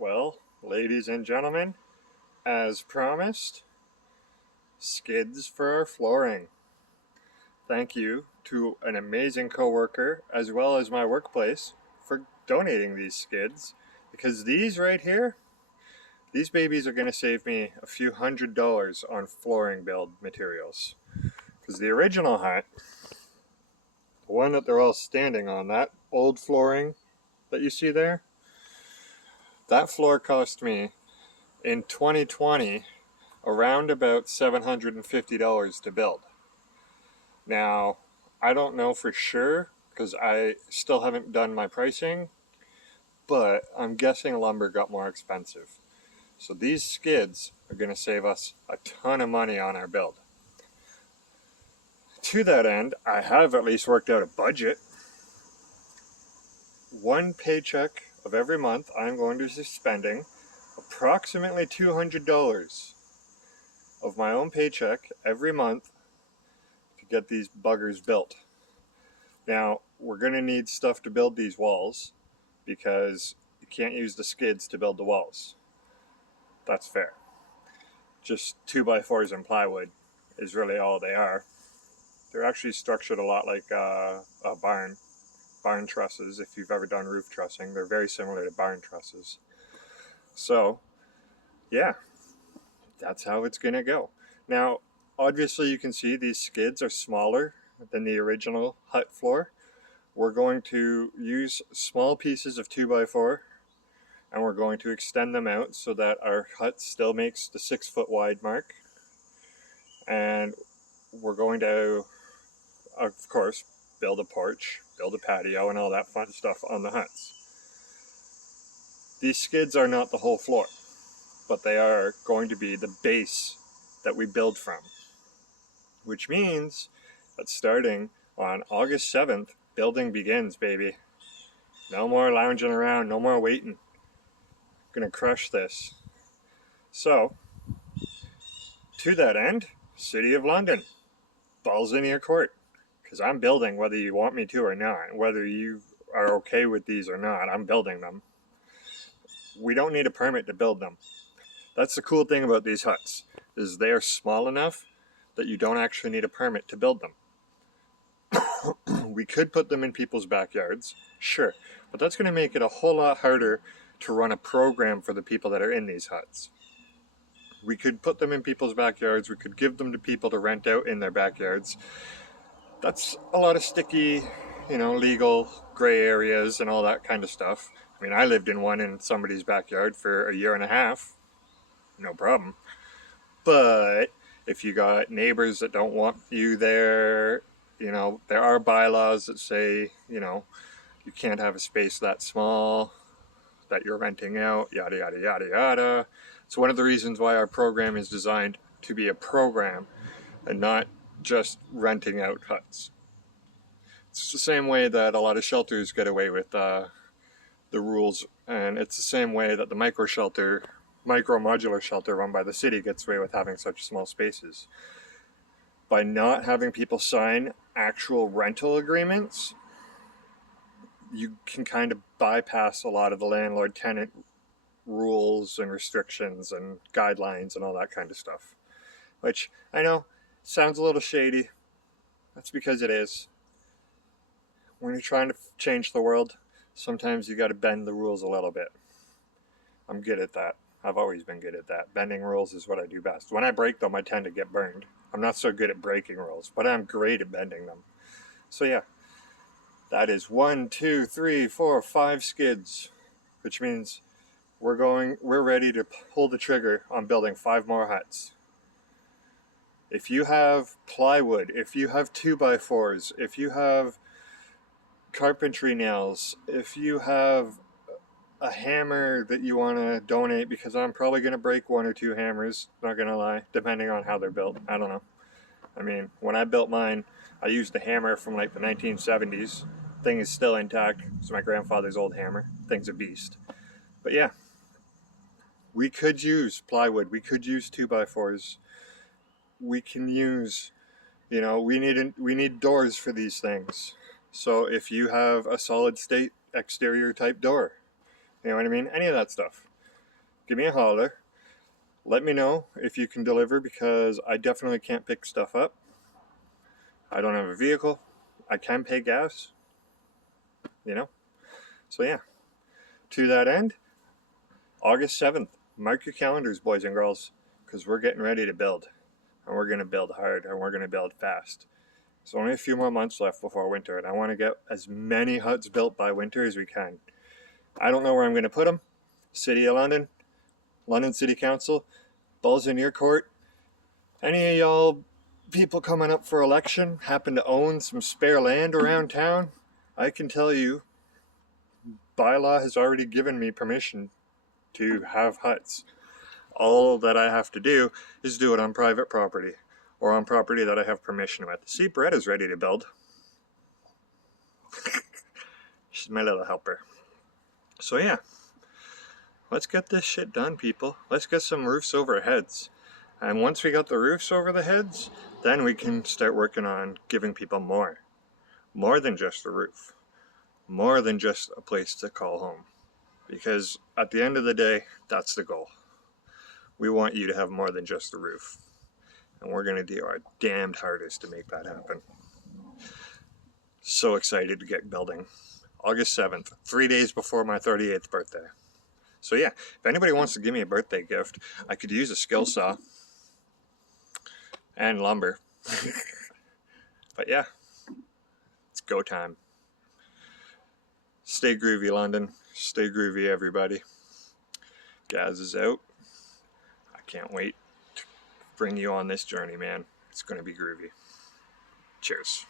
Well, ladies and gentlemen, as promised, skids for our flooring. Thank you to an amazing coworker as well as my workplace for donating these skids, because these right here, these babies are going to save me a few $100s on flooring build materials. Because the original hut, the one that they're all standing on, that old flooring that you see there, that floor cost me in 2020 around about $750 to build. Now, I don't know for sure because I still haven't done my pricing, but I'm guessing lumber got more expensive. So these skids are going to save us a ton of money on our build. To that end, I have at least worked out a budget. One paycheck of every month, I'm going to be spending approximately $200 of my own paycheck every month to get these buggers built. Now, we're going to need stuff to build these walls because you can't use the skids to build the walls. That's fair. Just 2x4s and plywood is really all they are. They're actually structured a lot like a barn trusses. If you've ever done roof trussing, they're very similar to barn trusses. So, yeah, that's how it's going to go. Now, obviously you can see these skids are smaller than the original hut floor. We're going to use small pieces of 2x4 and we're going to extend them out so that our hut still makes the 6-foot wide mark. And we're going to, of course, build a porch, build a patio, and all that fun stuff on the huts. These skids are not the whole floor, but they are going to be the base that we build from. Which means that starting on August 7th, building begins, baby. No more lounging around, no more waiting. Gonna crush this. So, to that end, City of London, balls in your court. Because I'm building whether you want me to or not. Whether you are okay with these or not, I'm building them. We don't need a permit to build them. That's the cool thing about these huts, is they are small enough that you don't actually need a permit to build them. We could put them in people's backyards, sure, but that's going to make it a whole lot harder to run a program for the people that are in these huts. We could put them in people's backyards, we could give them to people to rent out in their backyards. That's a lot of sticky, legal gray areas and all that kind of stuff. I mean, I lived in one in somebody's backyard for a year and a half, no problem. But if you got neighbors that don't want you there, there are bylaws that say, you can't have a space that small that you're renting out, yada, yada, yada, yada. It's one of the reasons why our program is designed to be a program and not just renting out huts. It's the same way that a lot of shelters get away with the rules, and it's the same way that the micro modular shelter run by the city gets away with having such small spaces. By not having people sign actual rental agreements, you can kind of bypass a lot of the landlord-tenant rules and restrictions and guidelines and all that kind of stuff. Which, I know, sounds a little shady. That's because it is. When you're trying to change the world, sometimes you got to bend the rules a little bit. I'm good at that. I've always been good at that. Bending rules is what I do best. When I break them, I tend to get burned. I'm not so good at breaking rules, but I'm great at bending them. So yeah, that is 1, 2, 3, 4, 5 skids, which means we're ready to pull the trigger on building 5 more huts. If you have plywood, if you have 2x4s, if you have carpentry nails, if you have a hammer that you want to donate, because I'm probably going to break 1 or 2 hammers, not going to lie, depending on how they're built. I don't know. I mean, when I built mine, I used a hammer from like the 1970s. Thing is still intact. It's my grandfather's old hammer. Thing's a beast. But yeah, we could use plywood. We could use 2x4s. We can use, we need doors for these things. So if you have a solid state exterior type door, you know what I mean? Any of that stuff. give me a holler. Let me know if you can deliver, because I definitely can't pick stuff up. I don't have a vehicle. I can pay gas, you know? So yeah, to that end, August 7th, mark your calendars, boys and girls, because we're getting ready to build. And we're going to build hard, and we're going to build fast. There's only a few more months left before winter, and I want to get as many huts built by winter as we can. I don't know where I'm going to put them. City of London, London City Council, ball's in your court. Any of y'all people coming up for election happen to own some spare land around town? I can tell you, bylaw has already given me permission to have huts. All that I have to do is do it on private property, or on property that I have permission with. See, Brett is ready to build. She's my little helper. So yeah, let's get this shit done, people. Let's get some roofs over our heads. And once we got the roofs over the heads, then we can start working on giving people more. More than just a roof. More than just a place to call home. Because at the end of the day, that's the goal. We want you to have more than just a roof. And we're going to do our damned hardest to make that happen. So excited to get building. August 7th, 3 days before my 38th birthday. So yeah, if anybody wants to give me a birthday gift, I could use a skill saw and lumber. But yeah, it's go time. Stay groovy, London. Stay groovy, everybody. Gaz is out. I can't wait to bring you on this journey, man. It's going to be groovy. Cheers.